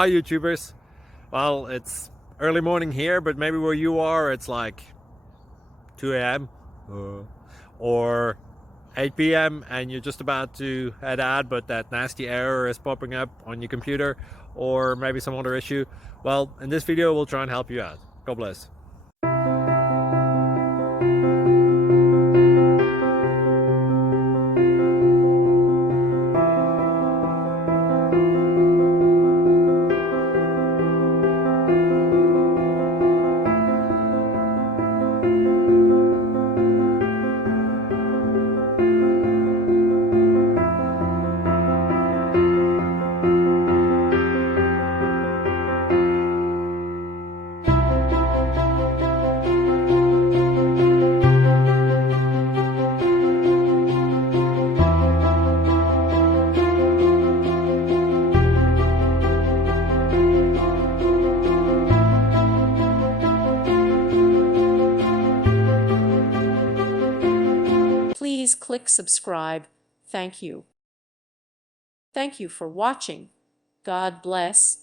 Hi YouTubers. Well, it's early morning here, but maybe where you are it's like 2 a.m. or 8 p.m. and you're just about to head out, but that nasty error is popping up on your computer, or maybe some other issue. Well, in this video we'll try and help you out. God bless. Please click subscribe. Thank you. Thank you for watching. God bless.